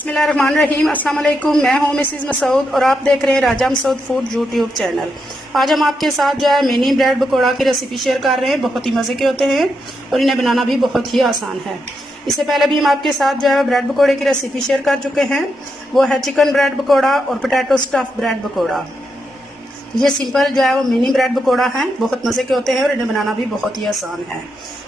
बिस्मिल्लाहिर्रहमानिर्रहीम। अस्सलाम वालेकुम। मैं हूँ मिसिज़ मसूद और आप देख रहे हैं राजा मसूद फूड यूट्यूब चैनल। आज हम आपके साथ जो है मिनी ब्रेड पकौड़ा की रेसिपी शेयर कर रहे हैं। बहुत ही मज़े के होते हैं और इन्हें बनाना भी बहुत ही आसान है। इससे पहले भी हम आपके साथ जो है ब्रेड पकौड़े की रेसिपी शेयर कर चुके हैं। वो है चिकन ब्रेड पकौड़ा और पोटैटो स्टफ ब्रेड पकौड़ा। ये सिंपल जो है वो मिनी ब्रेड पकौड़ा है, बहुत मज़े के होते हैं और इन्हें बनाना भी बहुत ही आसान है।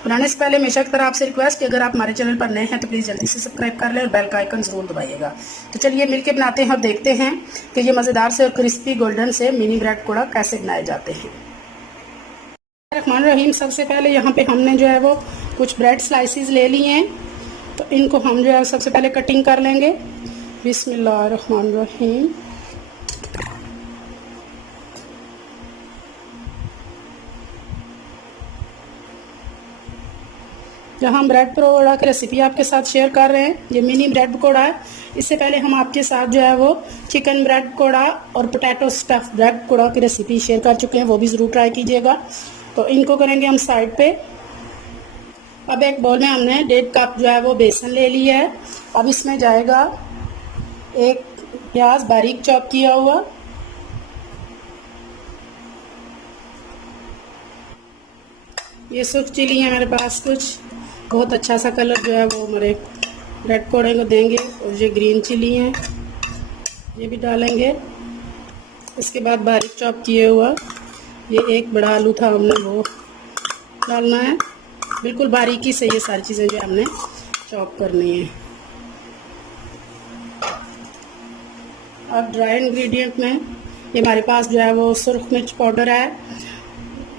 बनाने से पहले हमेशा की तरह आपसे रिक्वेस्ट कि अगर आप हमारे चैनल पर नए हैं तो प्लीज़ जल्दी से सब्सक्राइब कर लें और बेल का आइकन ज़रूर दबाइएगा। तो चलिए मिलके बनाते हैं और देखते हैं कि ये मज़ेदार से और क्रिस्पी गोल्डन से मिनी ब्रेड पकौड़ा कैसे बनाए जाते हैं। रहमान रहीम। सबसे पहले यहाँ पे हमने जो है वो कुछ ब्रेड स्लाइसिस ले लिए हैं, तो इनको हम जो है सबसे पहले कटिंग कर लेंगे। बिस्मिल्लाहिर्रहमानिर्रहीम। जहाँ हम ब्रेड पकौड़ा की रेसिपी आपके साथ शेयर कर रहे हैं, ये मिनी ब्रेड पकौड़ा है। इससे पहले हम आपके साथ जो है वो चिकन ब्रेड पकौड़ा और पोटैटो स्टफ ब्रेड पकौड़ा की रेसिपी शेयर कर चुके हैं, वो भी ज़रूर ट्राई कीजिएगा। तो इनको करेंगे हम साइड पे। अब एक बाउल में हमने 1.5 कप जो है वो बेसन ले लिया है। अब इसमें जाएगा एक प्याज बारीक चॉप किया हुआ, ये सूख चिली है मेरे पास कुछ, बहुत अच्छा सा कलर जो है वो हमारे ब्रेड पकौड़े को देंगे। और ये ग्रीन चिली है, ये भी डालेंगे। इसके बाद बारीक चॉप किए हुआ ये एक बड़ा आलू था, हमने वो डालना है। बिल्कुल बारीकी से ये सारी चीज़ें जो हमने चॉप करनी है। अब ड्राई इंग्रेडिएंट में ये हमारे पास जो है वो सुर्ख मिर्च पाउडर है,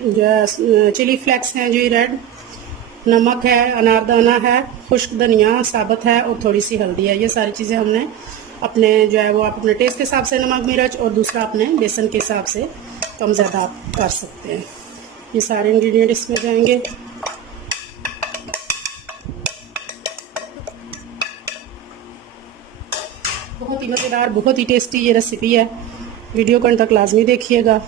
जो चिली फ्लेक्स हैं जो रेड, नमक है, अनारदाना है, खुश्क धनिया साबुत है और थोड़ी सी हल्दी है। ये सारी चीज़ें हमने अपने जो है वो आप अपने टेस्ट के हिसाब से नमक मिर्च और दूसरा अपने बेसन के हिसाब से कम ज़्यादा आप कर सकते हैं। ये सारे इंग्रेडिएंट इसमें जाएंगे। बहुत ही मज़ेदार, बहुत ही टेस्टी ये रेसिपी है। वीडियो को अंत तक लाजमी देखिएगा।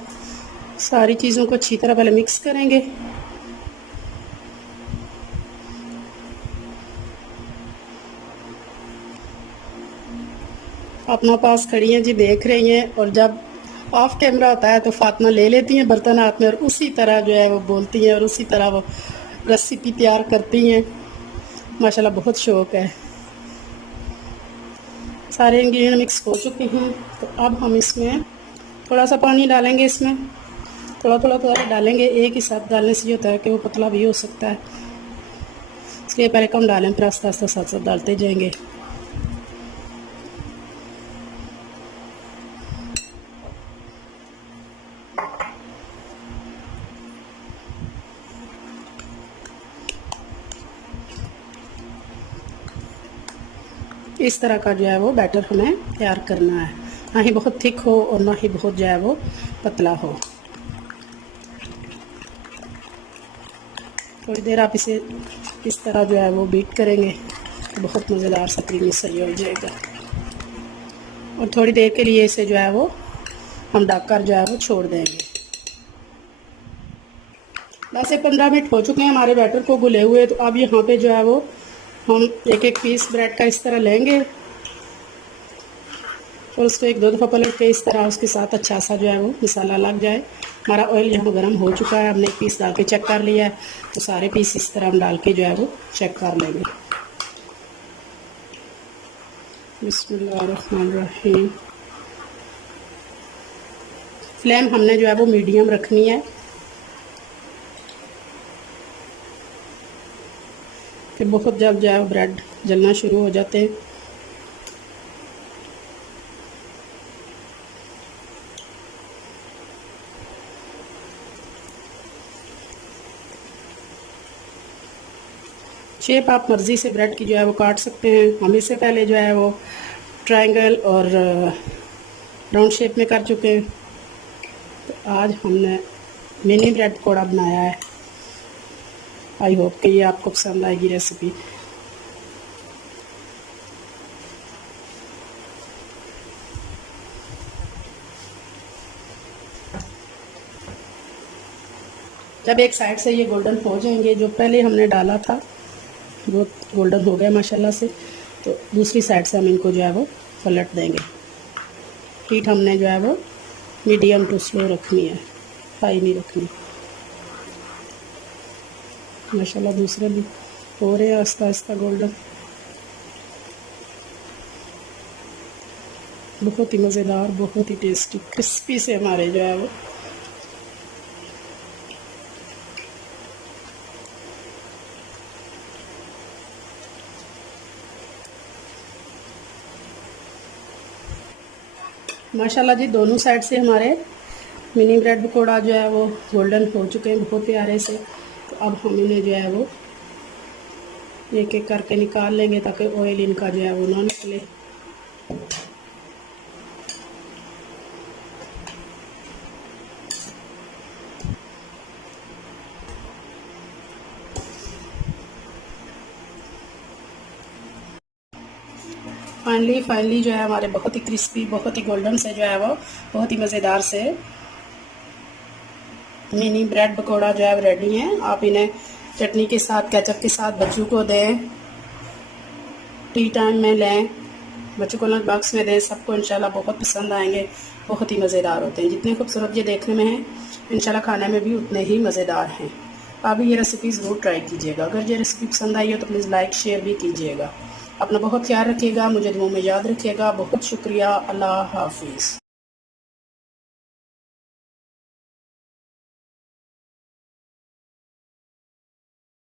सारी चीज़ों को अच्छी तरह पहले मिक्स करेंगे। अपना पास खड़ी हैं जी, देख रही हैं, और जब ऑफ कैमरा होता है तो फातिमा ले लेती हैं बर्तन हाथ में और उसी तरह जो है वो बोलती हैं और उसी तरह वो रेसिपी तैयार करती हैं। माशाल्लाह बहुत शौक़ है। सारे इंग्रेडिएंट मिक्स हो चुके हैं, तो अब हम इसमें थोड़ा सा पानी डालेंगे। इसमें थोड़ा थोड़ा डालेंगे, एक ही साथ डालने से ये होता है कि वो पतला भी हो सकता है, इसलिए पहले कम डालें, फिर आस्ता आस्ता साथ साथ डालते जाएंगे। इस तरह का जो है वो बैटर हमें तैयार करना है, ना ही बहुत थिक हो और ना ही बहुत जो है वो पतला हो। थोड़ी देर आप इसे इस तरह जो है वो बीट करेंगे तो बहुत मज़ेदार सा क्रीमी सही हो जाएगा। और थोड़ी देर के लिए इसे जो है वो हम ढककर जो है वो छोड़ देंगे। वैसे 15 मिनट हो चुके हैं हमारे बैटर को गुले हुए। तो अब यहाँ पे जो है वो हम एक एक पीस ब्रेड का इस तरह लेंगे और उसको एक दो दफ़ा पलट के इस तरह उसके साथ अच्छा सा जो है वो मसाला लग जाए। हमारा ऑयल यहाँ गर्म हो चुका है, हमने एक पीस डाल के चेक कर लिया है, तो सारे पीस इस तरह हम डाल के जो है वो चेक कर लेंगे। बिस्मिल्लाहिर्रहमानिर्रहीम। फ्लेम हमने जो है वो मीडियम रखनी है, कि बहुत जब जो है ब्रेड जलना शुरू हो जाते हैं। शेप आप मर्ज़ी से ब्रेड की जो है वो काट सकते हैं। हम इससे पहले जो है वो ट्रायंगल और राउंड शेप में कर चुके हैं। तो आज हमने मिनी ब्रेड पकौड़ा बनाया है। आई होप कि ये आपको पसंद आएगी रेसिपी। जब एक साइड से ये गोल्डन हो जाएंगे, जो पहले हमने डाला था वो गोल्डन हो गया माशाल्लाह से, तो दूसरी साइड से हम इनको जो है वो पलट देंगे। हीट हमने जो है वो मीडियम टू स्लो रखनी है, हाई नहीं रखनी। माशाल्लाह दूसरे भी हो रहे हैं आस्ता आस्ता गोल्डन। बहुत ही मज़ेदार, बहुत ही टेस्टी क्रिस्पी से हमारे जो है वो माशाल्लाह जी दोनों साइड से हमारे मिनी ब्रेड पकौड़ा जो है वो गोल्डन हो चुके हैं बहुत प्यारे से। तो अब हम इन्हें जो है वो एक एक करके निकाल लेंगे ताकि ऑयल इनका जो है वो ना निकले। फाइनली जो है हमारे बहुत ही क्रिस्पी, बहुत ही गोल्डन से जो है वो बहुत ही मज़ेदार से मिनी ब्रेड पकौड़ा जो है रेडी है। आप इन्हें चटनी के साथ, केचप के साथ बच्चों को दें, टी टाइम में लें, बच्चों को लंच बॉक्स में दें, सबको इंशाल्लाह बहुत पसंद आएंगे। बहुत ही मज़ेदार होते हैं, जितने खूबसूरत ये देखने में हैं इंशाल्लाह खाने में भी उतने ही मज़ेदार हैं। आप भी ये रेसिपी ज़रूर ट्राई कीजिएगा। अगर ये रेसिपी पसंद आई हो तो प्लीज़ लाइक शेयर भी कीजिएगा। अपना बहुत ख्याल रखिएगा, मुझे दुआ में याद रखिएगा। बहुत शुक्रिया। अल्लाह हाफिज़।